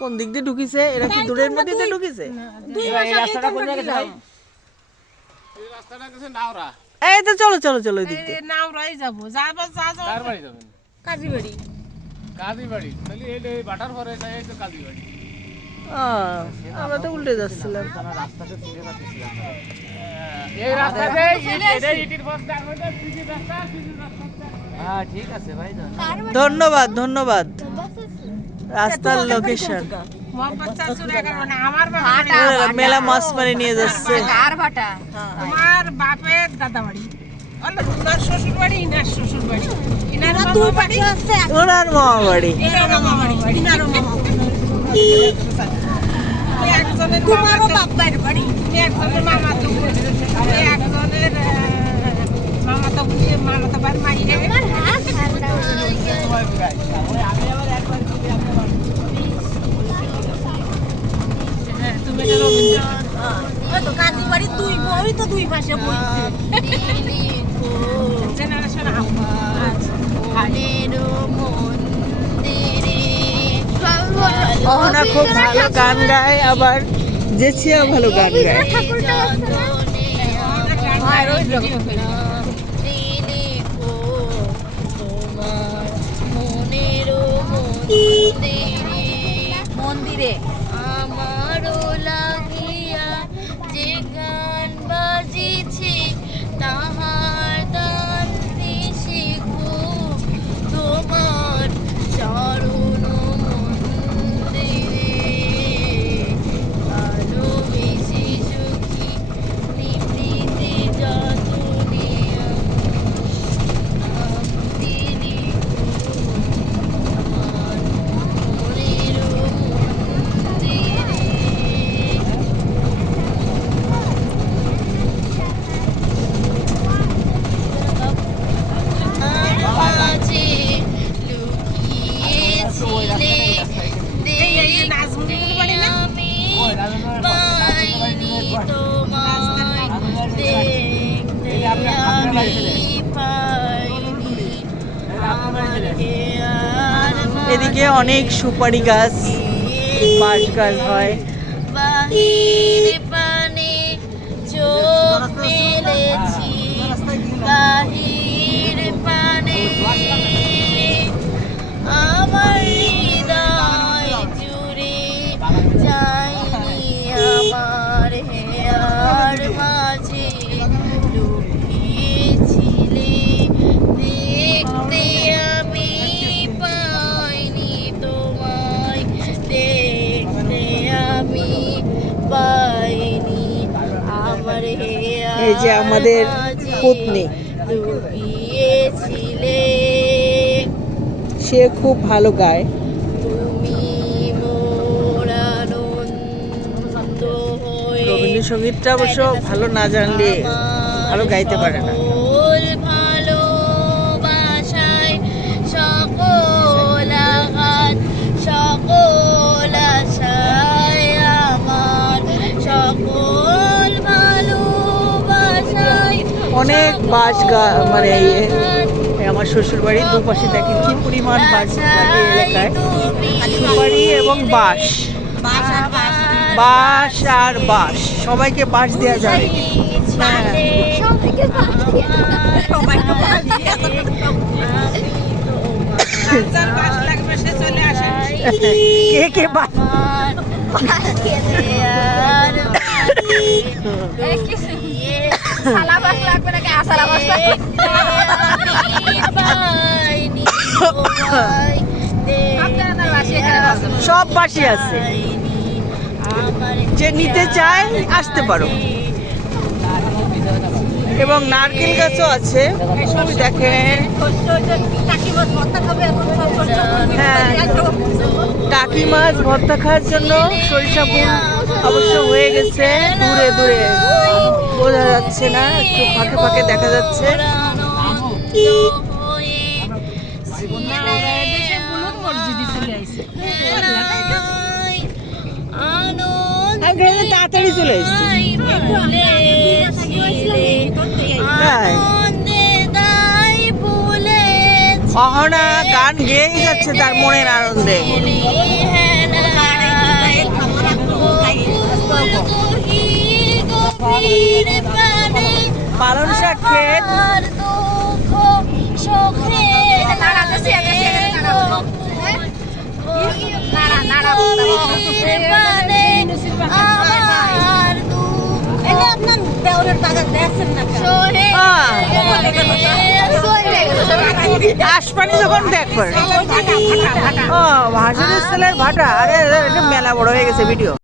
কোন দিক দিয়ে ঢুকিছে? এরা কি দূরের মধ্যে দিয়ে ঢুকিছে? এই এই তো চলো চলো চলো দিয়ে এই নাম রাই যাব। যাব যা যাব কার বাড়ি যাবেন? কাজী বাড়ি কাজী তাহলে এই এই বাটার পরে তাই তো কাজী বাড়ি আহ, আমরা তো উল্টে যাচ্ছিলাম। হ্যাঁ ঠিক আছে ভাই ধন্যবাদ। ধন্যবাদ রাস্তার লোকেশন মানে মেলা মাছ মারি নিয়ে যাচ্ছে। আমার বাপের দাদা বাড়ি। শ্বশুর বাড়ি ইনার শ্বশুর বাড়ি। ইনার মামা বাড়ি। ওনার মামা বাড়ি। ইনার মামা বাড়ি। ইনার মামা একজনের মামা বাবার বাড়ি একজনের মামা তো একজনের আহ, মামা তো মামা তো বাড়ি মাইরে হ্যাঁ, তুমি এটা রবীন্দ্র জেনারেশন অহনা খুব ভালো গান গায় আবার জেছিয়া ভালো গান গায়। এদিকে অনেক সুপারি গাছ বাঁশ গাছ হয়। বাহির পানে চোখ মেলেছি বাহির এই যে আমাদের পত্নী। সে খুব ভালো গায়। তুমি মোর আনন্দ রবীন্দ্রসঙ্গীতটা অবশ্য ভালো না জানলে ভালো গাইতে পারে না। অনেক গা মানে আমার শ্বশুর বাড়ির দুপাশে দেখেন কি পরিমাণ লাগে এলাকায়। এবং বাঁশ। বাঁশ আর বাঁশ, সবাইকে বাঁশ দেওয়া হ্যাঁ যার বাস লাগবে নাকি? লাগবে। সব বাঁশি আছে। যে নিতে চায় আসতে পারো। এবং নারকেল গাছও আছে। দেখেন। হ্যাঁ। টাকি মাছ ভর্তা খাওয়ার জন্য সরিষা ফুল অবশ্য হয়ে গেছে দূরে দূরে। বোঝা যাচ্ছে না একটু ফাঁকে ফাঁকে দেখা যাচ্ছে। মসজিদে চলে অহনা গান গেয়েই যাচ্ছে তার মনের আনন্দে। ক্ষেত আশপানি যখন দেখবেন। ও ছেলের ভাটা। আরে মেলা বড় হয়ে গেছে ভিডিও